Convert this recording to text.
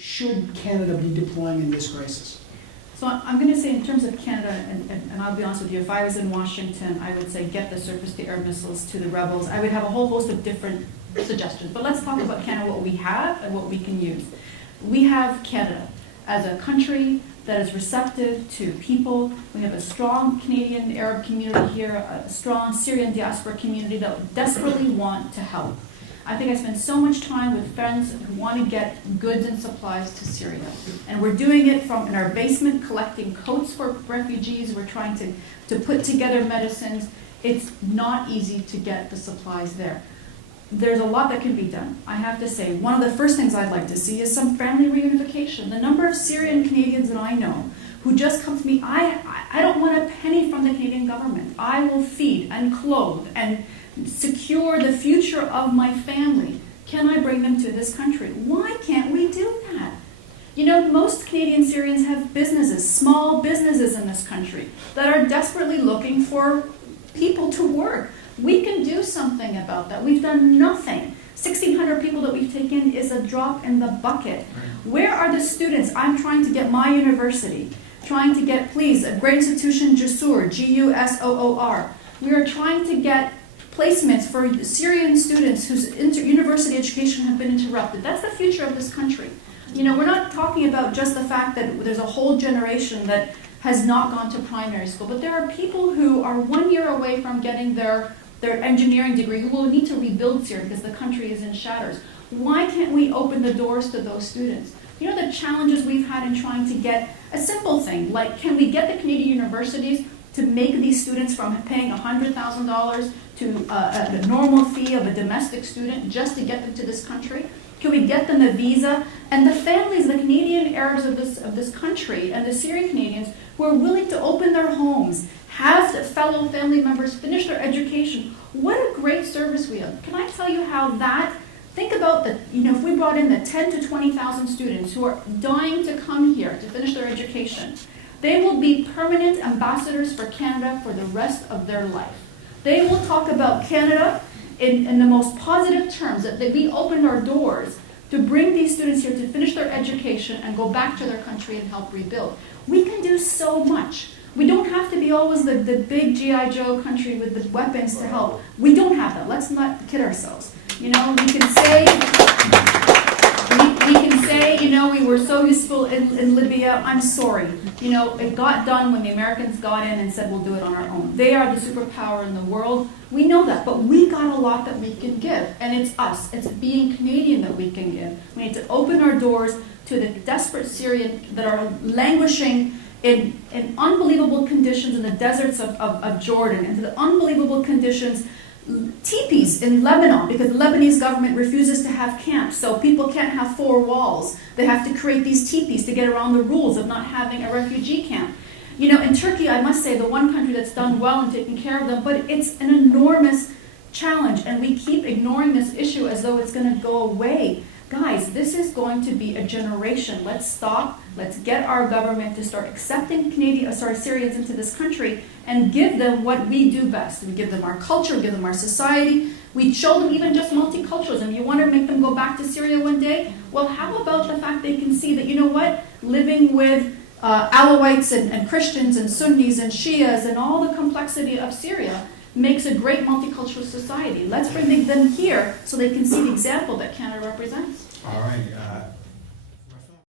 should Canada be deploying in this crisis? So I'm going to say in terms of Canada, and I'll be honest with you, if I was in Washington, I would say get the surface-to-air missiles to the rebels. I would have a whole host of different suggestions. But let's talk about Canada, what we have and what we can use. We have Canada as a country that is receptive to people. We have a strong Canadian Arab community here, a strong Syrian diaspora community that desperately want to help. I think I spend so much time with friends who want to get goods and supplies to Syria. And we're doing it from in our basement, collecting coats for refugees. We're trying to put together medicines. It's not easy to get the supplies there. There's a lot that can be done. I have to say, one of the first things I'd like to see is some family reunification. The number of Syrian Canadians that I know who just come to me, I don't want a penny from the Canadian government. I will feed and clothe and secure the future of my family. Can I bring them to this country? Why can't we do that? You know, most Canadian Syrians have businesses, small businesses in this country that are desperately looking for people to work. We can do something about that. We've done nothing. 1,600 people that we've taken is a drop in the bucket. Where are the students? I'm trying to get my university, trying to get, please, a great institution, Jussoor, G-U-S-O-O-R. We are trying to get placements for Syrian students whose university education have been interrupted. That's the future of this country. You know, we're not talking about just the fact that there's a whole generation that has not gone to primary school, but there are people who are 1 year away from getting their engineering degree who will need to rebuild Syria because the country is in shatters. Why can't we open the doors to those students? You know the challenges we've had in trying to get a simple thing, like can we get the Canadian universities to make these students from paying $100,000 to a normal fee of a domestic student just to get them to this country? Can we get them a visa? And the families, the Canadian Arabs of this country and the Syrian Canadians who are willing to open their homes, have fellow family members finish their education. What a great service we have. Can I tell you how that, think about the, you know, if we brought in the 10 to 20,000 students who are dying to come here to finish their education, they will be permanent ambassadors for Canada for the rest of their life. They will talk about Canada in the most positive terms, that we opened our doors to bring these students here to finish their education and go back to their country and help rebuild. We can do so much. We don't have to be always the big G.I. Joe country with the weapons to help. We don't have that. Let's not kid ourselves. You know, we can say, you know, we were so useful in Libya. I'm sorry. You know, it got done when the Americans got in and said we'll do it on our own. They are the superpower in the world. We know that, but we got a lot that we can give. And it's us. It's being Canadian that we can give. We need to open our doors to the desperate Syrians that are languishing in unbelievable conditions in the deserts of Jordan, and to the unbelievable conditions, teepees in Lebanon, because the Lebanese government refuses to have camps, so people can't have four walls. They have to create these teepees to get around the rules of not having a refugee camp. You know, in Turkey, I must say, the one country that's done well in taking care of them, but it's an enormous challenge, and we keep ignoring this issue as though it's going to go away. Guys, this is going to be a generation. Let's stop. Let's get our government to start accepting Syrians into this country and give them what we do best. We give them our culture, we give them our society. We show them even just multiculturalism. You want to make them go back to Syria one day? Well, how about the fact they can see that, you know what, living with Alawites and Christians and Sunnis and Shias and all the complexity of Syria makes a great multicultural society. Let's bring them here so they can see the example that Canada represents. All right.